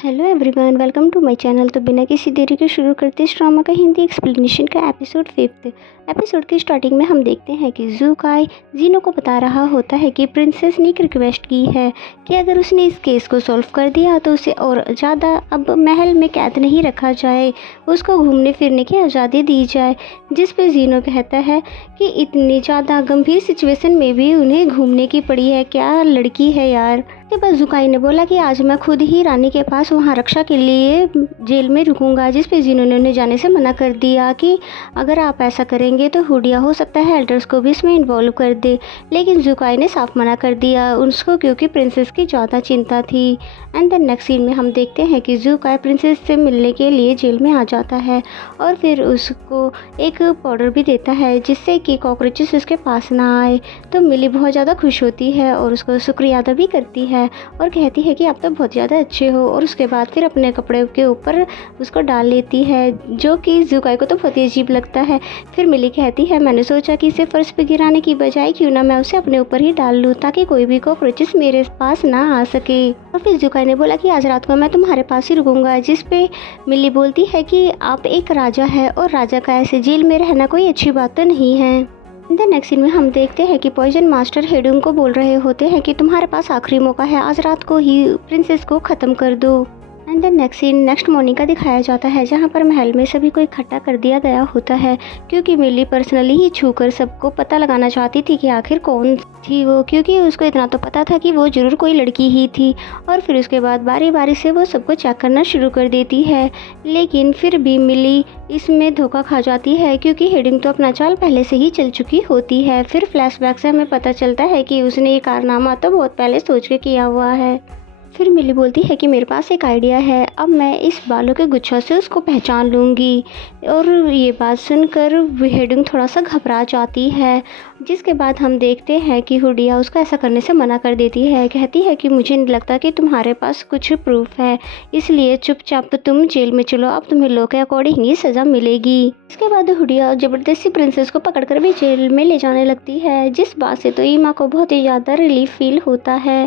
Hello everyone, welcome to my channel. तो बिना किसी देरी के शुरू करते इस ड्रामा का हिंदी एक्सप्लेनेशन का एपिसोड 5। एपिसोड की स्टार्टिंग में हम देखते हैं कि ज़ूकाई जीनो को बता रहा होता है कि प्रिंसेस ने एक रिक्वेस्ट की है कि अगर उसने इस केस को सॉल्व कर दिया तो उसे और ज़्यादा अब महल में कैद नहीं रखा जाए, उसको घूमने फिरने की आज़ादी दी जाए। जिस पे जीनो कहता है कि इतनी ज़्यादा गंभीर सिचुएशन में भी उन्हें घूमने की पड़ी है, क्या लड़की है यार। के बाद ज़ूकाई ने बोला कि आज मैं खुद ही रानी के पास वहाँ रक्षा के लिए जेल में रुकूंगा, जिस पे जीनो ने उन्हें जाने से मना कर दिया कि अगर आप ऐसा करेंगे तो हुडिया हो सकता है एल्डर्स को भी इसमें इन्वॉल्व कर दे। लेकिन ज़ूकाई ने साफ मना कर दिया उसको, क्योंकि प्रिंसेस की ज़्यादा चिंता थी। एंड देन नेक्स्ट सीन में हम देखते हैं कि ज़ूकाई प्रिंसेस से मिलने के लिए जेल में आ जाता है और फिर उसको एक पाउडर भी देता है जिससे कि कॉकरोचेस उसके पास ना आए। तो मिली बहुत ज़्यादा खुश होती है और उसको शुक्रिया अदा भी करती है और कहती है कि आप तो बहुत ज़्यादा अच्छे हो, और उसके बाद फिर अपने कपड़े के ऊपर उसको डाल लेती है, जो कि ज़ूकाई को तो बहुत ही अजीब लगता है। फिर मिली कहती है मैंने सोचा कि इसे फर्श पे गिराने की बजाय क्यों ना मैं उसे अपने ऊपर ही डाल लूँ ताकि कोई भी कॉकरोचेस मेरे पास ना आ सके। और फिर ज़ूकाई ने बोला कि आज रात को मैं तुम्हारे पास ही रुकूंगा, जिस पे मिली बोलती है कि आप एक राजा है और राजा का ऐसे जेल में रहना कोई अच्छी बात तो नहीं है। नेक्स्ट सीन में हम देखते हैं कि पॉइजन मास्टर हेडुंग को बोल रहे होते हैं कि तुम्हारे पास आखिरी मौका है, आज रात को ही प्रिंसेस को ख़त्म कर दो। And then next scene next morning का दिखाया जाता है, जहाँ पर महल में सभी को इकट्ठा कर दिया गया होता है, क्योंकि मिली पर्सनली ही छूकर सबको पता लगाना चाहती थी कि आखिर कौन थी वो, क्योंकि उसको इतना तो पता था कि वो ज़रूर कोई लड़की ही थी। और फिर उसके बाद बारी बारी से वो सबको चेक करना शुरू कर देती है, लेकिन फिर भी मिली इसमें धोखा खा जाती है, क्योंकि हेडिंग तो अपना चाल पहले से ही चल चुकी होती है। फिर फ्लैशबैक से हमें पता चलता है कि उसने ये कारनामा तो बहुत पहले सोच के किया हुआ है। फिर मिली बोलती है कि मेरे पास एक आइडिया है, अब मैं इस बालों के गुच्छा से उसको पहचान लूँगी। और ये बात सुनकर हेडिंग थोड़ा सा घबरा जाती है, जिसके बाद हम देखते हैं कि हुडिया उसको ऐसा करने से मना कर देती है। कहती है कि मुझे नहीं लगता कि तुम्हारे पास कुछ प्रूफ है, इसलिए चुपचाप तुम जेल में चलो, अब तुम्हें लॉ के अकॉर्डिंग ही सज़ा मिलेगी। इसके बाद हुडिया ज़बरदस्ती प्रिंसेस को पकड़कर भी जेल में ले जाने लगती है, जिस बात से तो ईमा को बहुत ही ज़्यादा रिलीफ फील होता है।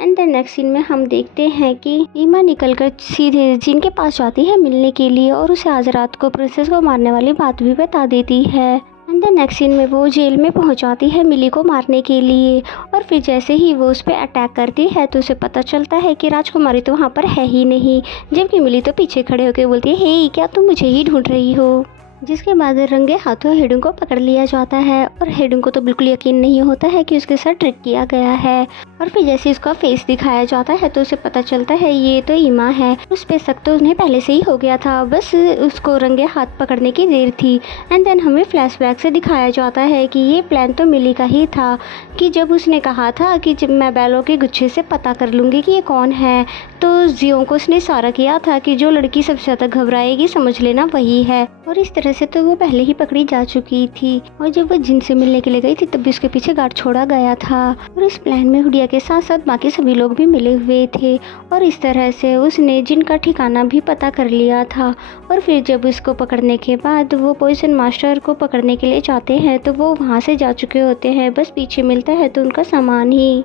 एंड देन नेक्स्ट सीन में हम देखते हैं कि ईमा निकलकर सीधे जिन के पास जाती है मिलने के लिए और उसे आज रात को प्रिंसेस को मारने वाली बात भी बता देती है। एंड देन नेक्स्ट सीन में वो जेल में पहुंचाती है मिली को मारने के लिए, और फिर जैसे ही वो उस पर अटैक करती है तो उसे पता चलता है कि राजकुमारी तो वहाँ पर है ही नहीं, जबकि मिली तो पीछे खड़े होकर बोलती है हे क्या तुम मुझे ही ढूंढ रही हो। जिसके बाद रंगे हाथों हेडुंग को पकड़ लिया जाता है और हेडुंग को तो बिल्कुल यकीन नहीं होता है कि उसके साथ ट्रिक किया गया है। और फिर जैसे उसका फेस दिखाया जाता है तो उसे पता चलता है ये तो ईमा है। उस पे शक तो उन्हें पहले से ही हो गया था, बस उसको रंगे हाथ पकड़ने की देर थी। एंड देन हमें फ्लैशबैक से दिखाया जाता है कि ये प्लान तो मिली का ही था, कि जब उसने कहा था कि जब मैं बैलों के गुच्छे से पता कर लूँगी कि ये कौन है, तो जियों को उसने इशारा किया था कि जो लड़की सबसे ज़्यादा घबराएगी समझ लेना वही है। और इस तरह से तो वो पहले ही पकड़ी जा चुकी थी, और जब वो जिन से मिलने के लिए गई थी तब भी उसके पीछे गार्ड छोड़ा गया था। और इस प्लान में हुडिया के साथ साथ बाकी सभी लोग भी मिले हुए थे, और इस तरह से उसने जिन का ठिकाना भी पता कर लिया था। और फिर जब उसको पकड़ने के बाद वो पॉइजन मास्टर को पकड़ने के लिए जाते हैं तो वो वहाँ से जा चुके होते हैं, बस पीछे मिलता है तो उनका सामान ही।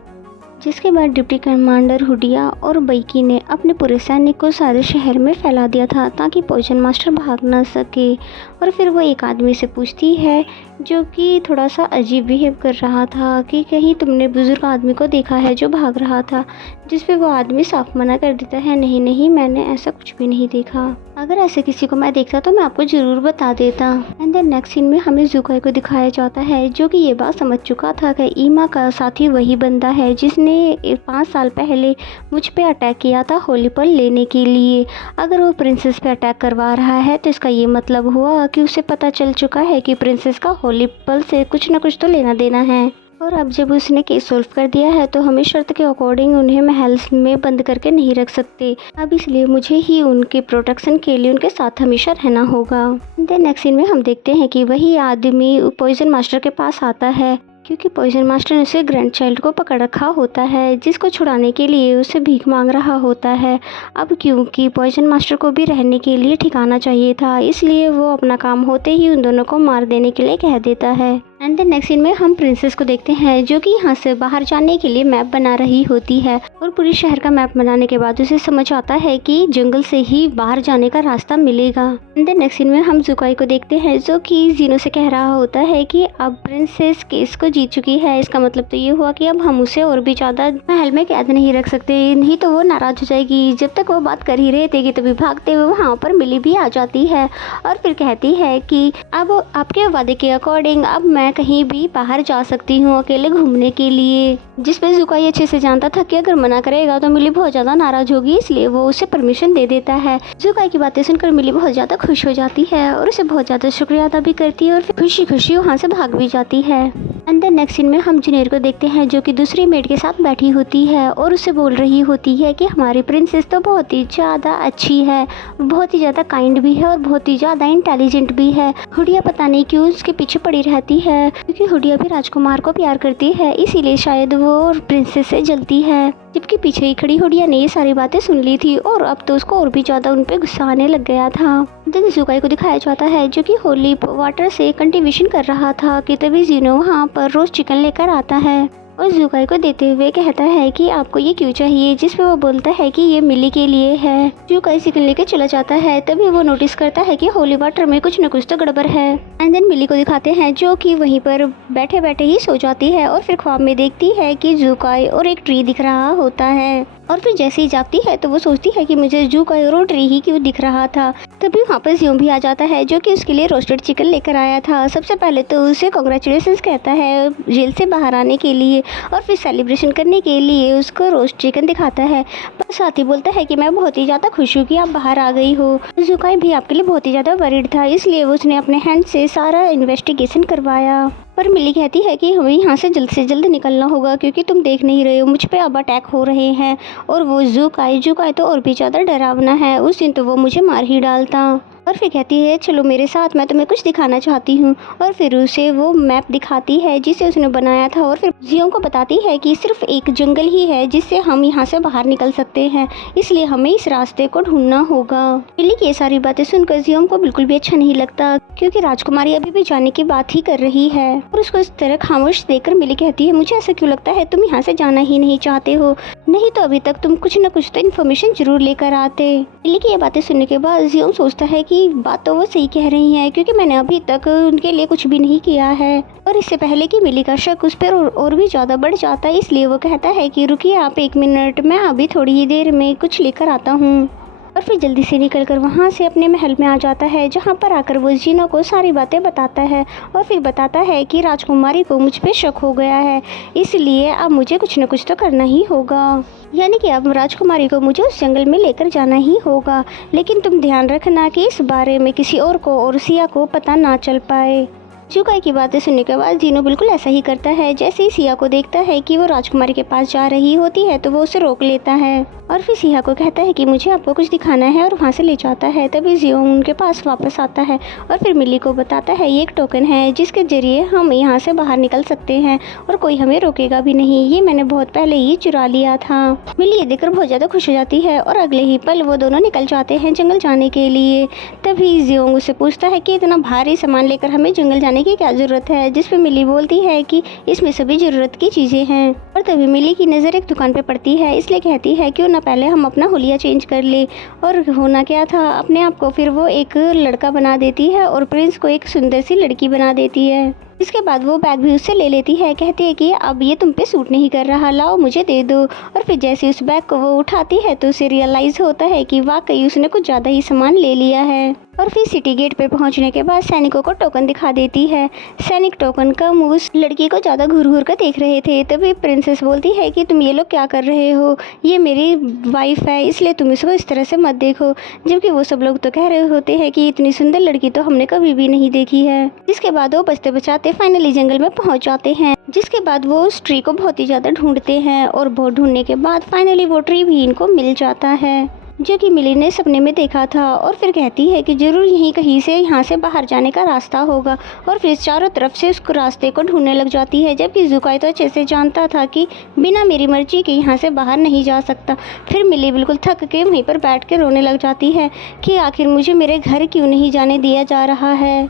जिसके बाद डिप्टी कमांडर हुडिया और बैकी ने अपने पूरे सैनिक को सारे शहर में फैला दिया था ताकि पॉइजन मास्टर भाग ना सके। और फिर वो एक आदमी से पूछती है जो कि थोड़ा सा अजीब बिहेव कर रहा था कि कहीं तुमने बुजुर्ग आदमी को देखा है जो भाग रहा था, जिस पे वो आदमी साफ मना कर देता है नहीं नहीं मैंने ऐसा कुछ भी नहीं देखा, अगर ऐसे किसी को मैं देखता तो मैं आपको ज़रूर बता देता। एंड देन नेक्स्ट सीन में हमें ज़ूकाई को दिखाया जाता है जो कि ये बात समझ चुका था कि ईमा का साथी वही बंदा है जिसने 5 साल पहले मुझ पे अटैक किया था होली पल लेने के लिए। अगर वो प्रिंसेस पे अटैक करवा रहा है तो इसका ये मतलब हुआ कि उसे पता चल चुका है कि प्रिंसेस का होली पल से कुछ ना कुछ तो लेना देना है। और अब जब उसने केस सॉल्व कर दिया है तो हमें शर्त के अकॉर्डिंग उन्हें महल में बंद करके नहीं रख सकते, अब इसलिए मुझे ही उनके प्रोटेक्शन के लिए उनके साथ हमेशा रहना होगा। देन नेक्स्ट सीन में हम देखते हैं कि वही आदमी पॉइजन मास्टर के पास आता है, क्योंकि पॉइजन मास्टर ने उसे ग्रैंड चाइल्ड को पकड़ रखा होता है जिसको छुड़ाने के लिए उसे भीख मांग रहा होता है। अब क्योंकि पॉइजन मास्टर को भी रहने के लिए ठिकाना चाहिए था, इसलिए वो अपना काम होते ही उन दोनों को मार देने के लिए कह देता है। एंड देन नेक्स्ट सीन में हम प्रिंसेस को देखते हैं जो कि यहाँ से बाहर जाने के लिए मैप बना रही होती है और पूरे शहर का मैप बनाने के बाद उसे समझ आता है कि जंगल से ही बाहर जाने का रास्ता मिलेगा। एंड देन नेक्स्ट सीन में हम ज़ुकाई को देखते हैं जो कि जीनो से कह रहा होता है कि अब प्रिंसेस केस को जीत चुकी है, इसका मतलब तो ये हुआ कि अब हम उसे और भी ज़्यादा महल में कैद नहीं रख सकते, नहीं तो वो नाराज़ हो जाएगी। जब तक वो बात कर ही रहे थे कि तभी भागते हुए वहाँ पर मिली भी आ जाती है और फिर कहती है कि अब आपके वादे के अकॉर्डिंग अब मैं कहीं भी बाहर जा सकती हूँ अकेले घूमने के लिए, जिसपे ज़ुकाई अच्छे से जानता था कि अगर मना करेगा तो मिली बहुत ज़्यादा नाराज़ होगी, इसलिए वो उसे परमिशन दे देता है। ज़ुकाई की बातें सुनकर मिली बहुत ज़्यादा खुश हो जाती है और उसे बहुत ज़्यादा शुक्रिया अदा भी करती है और फिर खुशी खुशी वहाँ से भाग भी जाती है। एंड देन नेक्स्ट सीन में हम जुनेर को देखते हैं जो कि दूसरी मेड के साथ बैठी होती है और उसे बोल रही होती है कि हमारी प्रिंसेस तो बहुत ही ज़्यादा अच्छी है, बहुत ही ज़्यादा काइंड भी है और बहुत ही ज़्यादा इंटेलिजेंट भी है। हुडिया पता नहीं क्यों उसके पीछे पड़ी रहती है, क्योंकि हुडिया भी राजकुमार को प्यार करती है, इसीलिए शायद वो प्रिंसेस से जलती है। जबकि पीछे ही खड़ी हुडिया ने ये सारी बातें सुन ली थी और अब तो उसको और भी ज़्यादा उन पे गुस्सा आने लग गया था। देन ज़ुकाई को दिखाया जाता है जो कि होली वाटर से कंट्रीब्यूशन कर रहा था कि तभी जीनो वहाँ पर रोस्ट चिकन लेकर आता है और ज़ुकाई को देते हुए कहता है कि आपको ये क्यों चाहिए, जिस पे वो बोलता है कि ये मिली के लिए है। ज़ुकाई चिकन लेके चला जाता है, तभी वो नोटिस करता है कि होली वाटर में कुछ न कुछ तो गड़बड़ है। एंड देन मिली को दिखाते हैं जो कि वहीं पर बैठे बैठे ही सो जाती है और फिर ख्वाब में देखती है कि ज़ुकाई और एक ट्री दिख रहा होता है और फिर जैसे ही जागती है तो वो सोचती है कि मुझे ज़ुकाई और ट्री ही क्यों दिख रहा था। तभी वहाँ पर जियों भी आ जाता है जो कि उसके लिए रोस्टेड चिकन लेकर आया था। सबसे पहले तो उसे कॉन्ग्रेचुलेशंस कहता है जेल से बाहर आने के लिए और फिर सेलिब्रेशन करने के लिए उसको रोस्ट चिकन दिखाता है, पर साथ ही बोलता है कि मैं बहुत ही ज़्यादा खुश हूँ कि आप बाहर आ गई हो। ज़ुकाई भी आपके लिए बहुत ही ज़्यादा वरीड था, इसलिए उसने अपने हैंड से सारा इन्वेस्टिगेशन करवाया। पर मिली कहती है कि हमें यहाँ से जल्द निकलना होगा क्योंकि तुम देख नहीं रहे हो मुझ पे अब अटैक हो रहे हैं। और वो ज़ुकाई तो और भी ज़्यादा डरावना है, उस दिन तो वो मुझे मार ही डालता। और फिर कहती है चलो मेरे साथ, मैं तुम्हें कुछ दिखाना चाहती हूँ। और फिर उसे वो मैप दिखाती है जिसे उसने बनाया था और फिर जियों को बताती है कि सिर्फ एक जंगल ही है जिससे हम यहाँ से बाहर निकल सकते हैं, इसलिए हमें इस रास्ते को ढूंढना होगा। मिली की ये सारी बातें सुनकर जियों को बिल्कुल भी अच्छा नहीं लगता क्योंकि राजकुमारी अभी भी जाने की बात ही कर रही है और उसको इस तरह खामोश देखकर मिली कहती है मुझे ऐसा क्यों लगता है तुम यहाँ से जाना ही नहीं चाहते हो, नहीं तो अभी तक तुम कुछ न कुछ तो इन्फॉर्मेशन जरूर लेकर आते। मिली की ये बातें सुनने के बाद जियों सोचता है कि बात तो वो सही कह रही है क्योंकि मैंने अभी तक उनके लिए कुछ भी नहीं किया है। और इससे पहले कि मिली का शक उस पर और भी ज़्यादा बढ़ जाता है, इसलिए वो कहता है कि रुकिए आप 1 मिनट, मैं अभी थोड़ी ही देर में कुछ लेकर आता हूँ। और फिर जल्दी से निकलकर वहाँ से अपने महल में आ जाता है जहाँ पर आकर वो जिनो को सारी बातें बताता है और फिर बताता है कि राजकुमारी को मुझ पे शक हो गया है, इसलिए अब मुझे कुछ न कुछ तो करना ही होगा, यानी कि अब राजकुमारी को मुझे उस जंगल में लेकर जाना ही होगा। लेकिन तुम ध्यान रखना कि इस बारे में किसी और को और सिया को पता ना चल पाए। ज़ुकाई की बातें सुनने के बाद जिनो बिल्कुल ऐसा ही करता है। जैसे ही सिया को देखता है कि वो राजकुमारी के पास जा रही होती है तो वो उसे रोक लेता है और फिर सिया को कहता है कि मुझे आपको कुछ दिखाना है और वहाँ से ले जाता है। तभी जियो उनके पास वापस आता है और फिर मिली को बताता है ये एक टोकन है जिसके जरिए हम यहाँ से बाहर निकल सकते हैं और कोई हमें रोकेगा भी नहीं, ये मैंने बहुत पहले ही चुरा लिया था। मिली ये देखकर बहुत ज़्यादा खुश हो जाती है और अगले ही पल वो दोनों निकल जाते हैं जंगल जाने के लिए। तभी जियो उससे पूछता है कि इतना भारी सामान लेकर हमें जंगल जाने की क्या ज़रूरत है, जिस पे मिली बोलती है कि इसमें सभी ज़रूरत की चीज़ें हैं। और तभी मिली की नज़र एक दुकान पे पड़ती है, इसलिए कहती है क्यों ना पहले हम अपना हुलिया चेंज कर ले। और होना क्या था, अपने आप को फिर वो एक लड़का बना देती है और प्रिंस को एक सुंदर सी लड़की बना देती है। इसके बाद वो बैग भी उससे ले लेती है, कहती है कि अब ये तुम पे सूट नहीं कर रहा, लाओ मुझे दे दो। और फिर जैसे उस बैग को वो उठाती है तो उसे रियलाइज़ होता है कि वाकई उसने कुछ ज़्यादा ही सामान ले लिया है। और फिर सिटी गेट पे पहुंचने के बाद सैनिकों को टोकन दिखा देती है। सैनिक टोकन का मुँह उस लड़की को ज़्यादा घूर कर देख रहे थे। तभी प्रिंसेस बोलती है कि तुम ये लोग क्या कर रहे हो, ये मेरी वाइफ है, इसलिए तुम इसको इस तरह से मत देखो। जबकि वो सब लोग तो कह रहे होते हैं कि इतनी सुंदर लड़की तो हमने कभी भी नहीं देखी है। जिसके बाद वो बचते बचाते फाइनली जंगल में पहुंच जाते हैं। जिसके बाद वो उस ट्री को बहुत ही ज़्यादा ढूंढते हैं और बहुत ढूंढने के बाद फाइनली वो ट्री भी इनको मिल जाता है जो कि मिली ने सपने में देखा था। और फिर कहती है कि ज़रूर यहीं कहीं से यहाँ से बाहर जाने का रास्ता होगा और फिर चारों तरफ से उस रास्ते को ढूंढने लग जाती है। जबकि ज़ुकाई तो अच्छे से जानता था कि बिना मेरी मर्जी के यहाँ से बाहर नहीं जा सकता। फिर मिली बिल्कुल थक के वहीं पर बैठ के रोने लग जाती है कि आखिर मुझे मेरे घर क्यों नहीं जाने दिया जा रहा है।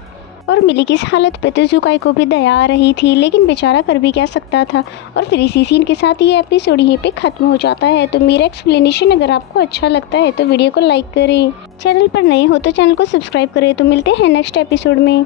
और मिली की इस हालत पे तो जुकाई को भी दया आ रही थी, लेकिन बेचारा कर भी क्या सकता था। और फिर इसी सीन के साथ ये एपिसोड यहीं पे ख़त्म हो जाता है। तो मेरा एक्सप्लेनेशन अगर आपको अच्छा लगता है तो वीडियो को लाइक करें, चैनल पर नए हो तो चैनल को सब्सक्राइब करें। तो मिलते हैं नेक्स्ट एपिसोड में।